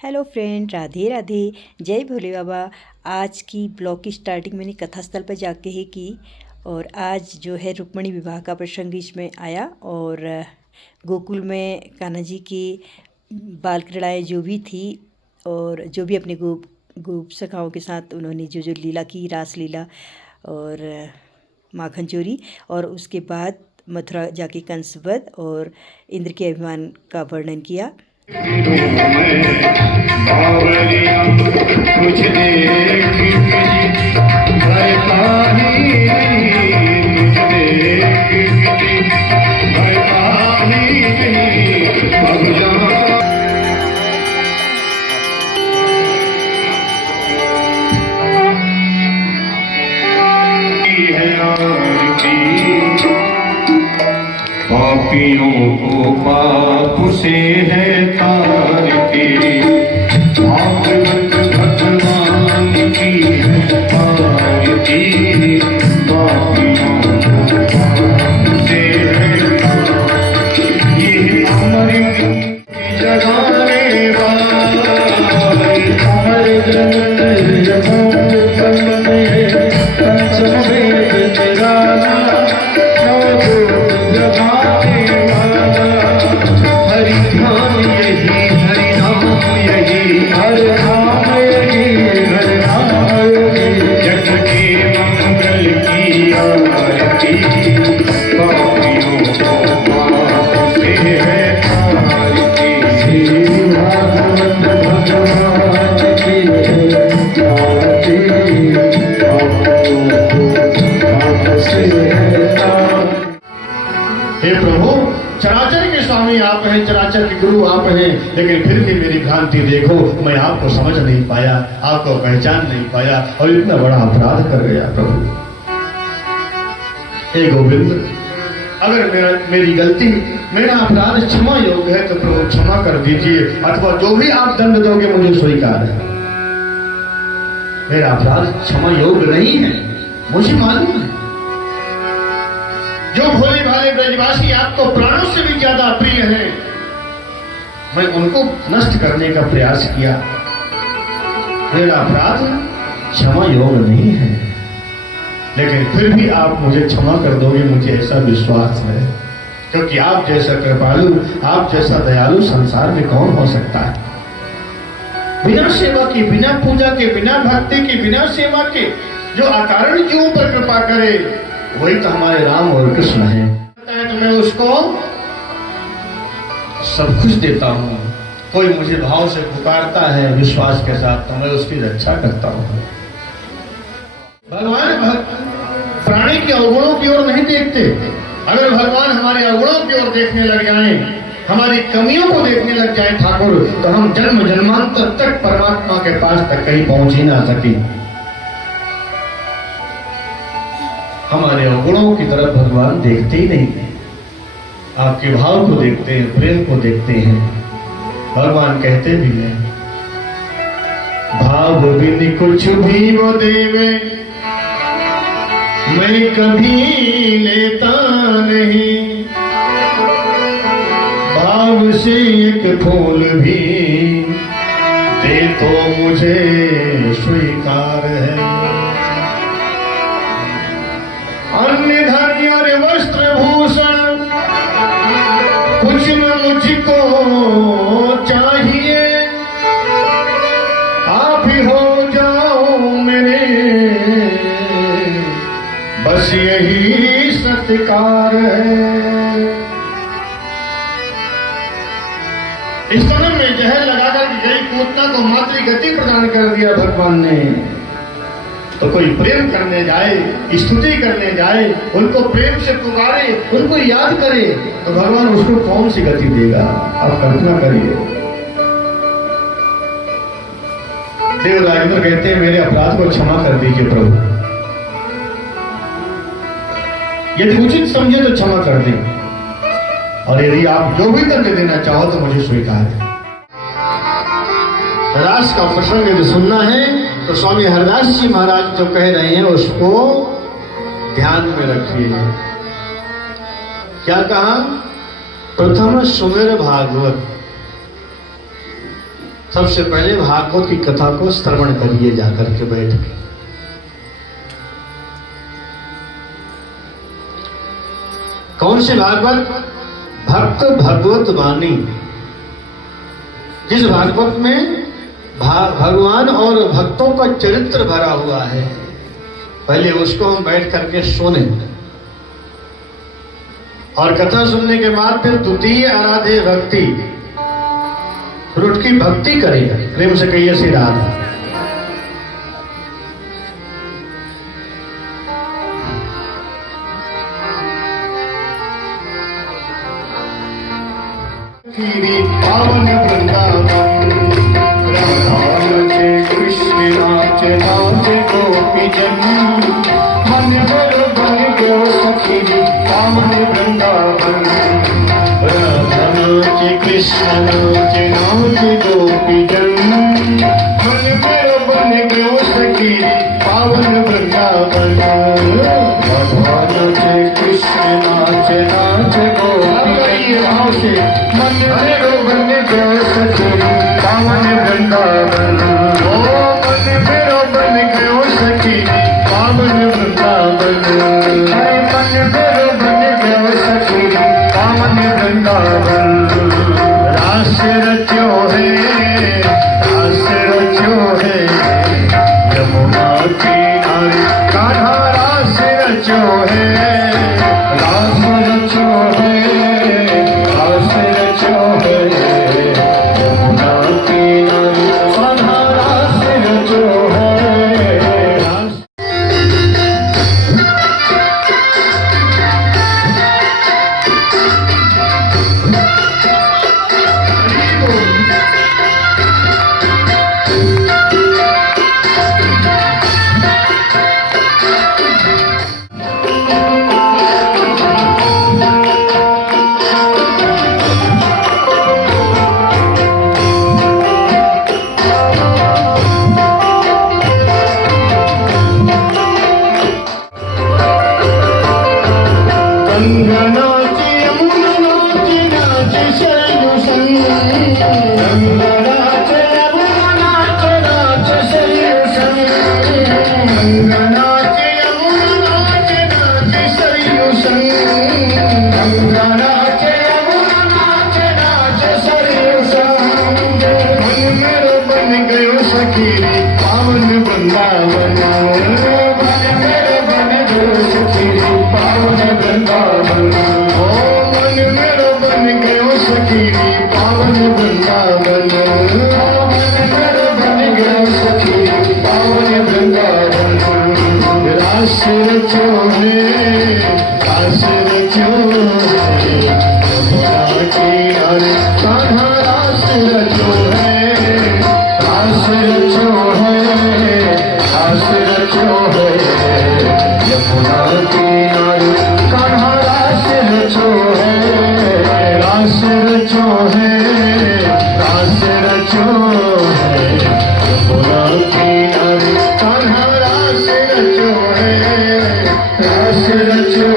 Hello friend, Radhe Radhe, जय भोले बाबा। आज की ब्लॉग की स्टार्टिंग मैंने कथा स्थल पर जाके ही की। और आज जो है रुक्मिणी विवाह का प्रसंग इसमें आया। और गोकुल में कान्हा जी की बाल क्रीड़ाएँ जो भी थी और जो भी अपने गोप सखाओं के साथ उन्होंने जो जो लीला की, रास लीला और माखन चोरी, और उसके बाद मथुरा जाके कंसवध और इंद्र के अभिमान का वर्णन किया। पापियों को पाप से है तारती, भागवत भगवान की है तारती। पापियों को पाप से है तारती, ये अमर जगाने वाली अमर चराचर के स्वामी आप हैं, चराचर के गुरु आप हैं, लेकिन फिर भी मेरी भ्रांति देखो, मैं आपको समझ नहीं पाया, आपको पहचान नहीं पाया और इतना बड़ा अपराध कर गया प्रभु। हे गोविंद, अगर मेरी गलती, मेरा अपराध क्षमा योग्य है तो प्रभु क्षमा कर दीजिए, अथवा जो भी आप दंड दोगे मुझे स्वीकार है। मेरा अपराध क्षमा योग्य नहीं है, मुझे मालूम है। जो भोले भाले ब्रजवासी आपको प्राणों से भी ज्यादा प्रिय हैं, मैं उनको नष्ट करने का प्रयास किया। मेरा अपराध क्षमा योग्य नहीं है, लेकिन फिर भी आप मुझे क्षमा कर दोगे, मुझे ऐसा विश्वास है, क्योंकि आप जैसा कृपालु, आप जैसा दयालु संसार में कौन हो सकता है। बिना सेवा के, बिना पूजा के, बिना भक्ति के, बिना सेवा के जो अकारण जीवों पर कृपा करे, वही तो हमारे राम और कृष्ण हैं। तो मैं उसको सब कुछ देता हूँ। कोई मुझे भाव से पुकारता है विश्वास के साथ, तो मैं उसकी रक्षा करता हूँ। भगवान प्राणी के अवगुणों की ओर नहीं देखते। अगर भगवान हमारे अवगुणों की ओर देखने लग जाएं, हमारी कमियों को देखने लग जाए ठाकुर, तो हम जन्म जन्मांतर तक परमात्मा के पास तक कहीं पहुंच ही ना सके। हमारे अवगुणों की तरफ भगवान देखते ही नहीं, आपके भाव को देखते हैं, प्रेम को देखते हैं। भगवान कहते भी हैं, भाव बिन कुछ भी वो देवे, मैं कभी लेता नहीं। भाव से एक फूल भी दे तो मुझे स्वीकार है। अन्य धन और वस्त्र भूषण कुछ न मुझको चाहिए, आप ही हो जाओ मेरे, बस यही सत्कार है। इस समय में जहर लगाकर गई पूतना को मातृ गति प्रदान कर दिया भगवान ने। तो कोई प्रेम करने जाए, स्तुति करने जाए, उनको प्रेम से पुकारे, उनको याद करे, तो भगवान उसको कौन सी गति देगा, आप कल्पना करिए। देव राजेंद्र कहते हैं, मेरे अपराध को क्षमा कर दीजिए प्रभु, यदि उचित समझे तो क्षमा कर दें, और यदि आप जो भी दंड देना चाहो तो मुझे स्वीकार है। रास का प्रसंग यदि सुनना है तो स्वामी हरदास जी महाराज जो कह रहे हैं उसको ध्यान में रखिए। क्या कहा? प्रथम सुमेर भागवत, सबसे पहले भागवत की कथा को श्रवण करिए जाकर के बैठ के। कौन सी भागवत? भक्त भगवत वाणी। जिस भागवत में भगवान और भक्तों का चरित्र भरा हुआ है, पहले उसको हम बैठ करके सुने और कथा सुनने के बाद फिर द्वितीय आराध्य भक्ति, फिर उसकी भक्ति करें। प्रेम से कहिए श्री राधा। पावन वृंदावन कृष्ण नाच नाच गोपी जन मन बर बन गयो सखी। पावन वृंदावन नाच कृष्ण नाच नाच गोपी जन मन बर बन गयो सखी। पावन वृंदावन नाच कृष्ण नाच नाच गोपी जन मन मेरो बन गयो सखी। पावन वृंदावन ओ मन मेरो बन गयो सखी। पावन वृंदावन मन मेरो बन गयो सखी। पावन वृंदावन रास रचो है, रास रचो है यमुना किनारे कान्हा रास रचो है, रास रचो है, रास रचो है यमुना किनारे कान्हा रास रचो है। गंगा नाच यमुना नाच नाच सरयू संग। गंगा नाच यमुना नाच नाच सरयू संग। गंगा नाच यमुना नाच नाच सरयू संग। गंगा नाच यमुना नाच नाच सरयू संग। मन मेरो बन गयो सखी पावन वृंदावन। मन मेरो बन गयो सखी पावन वृंदावन। ओ मन मेरो बन गयो सखी पावन वृंदावन। मन मेरो बन गयो सखी पावन वृंदावन। रास रचो है, रास रचो है यमुना किनारे कान्हा रास रचो है, रास रचो है, रास रचो है यमुना किनारे कान्हा रास रचो है, रास रचो है, रास रचो है यमुना किनारे कान्हा रास रचो है, रास रचो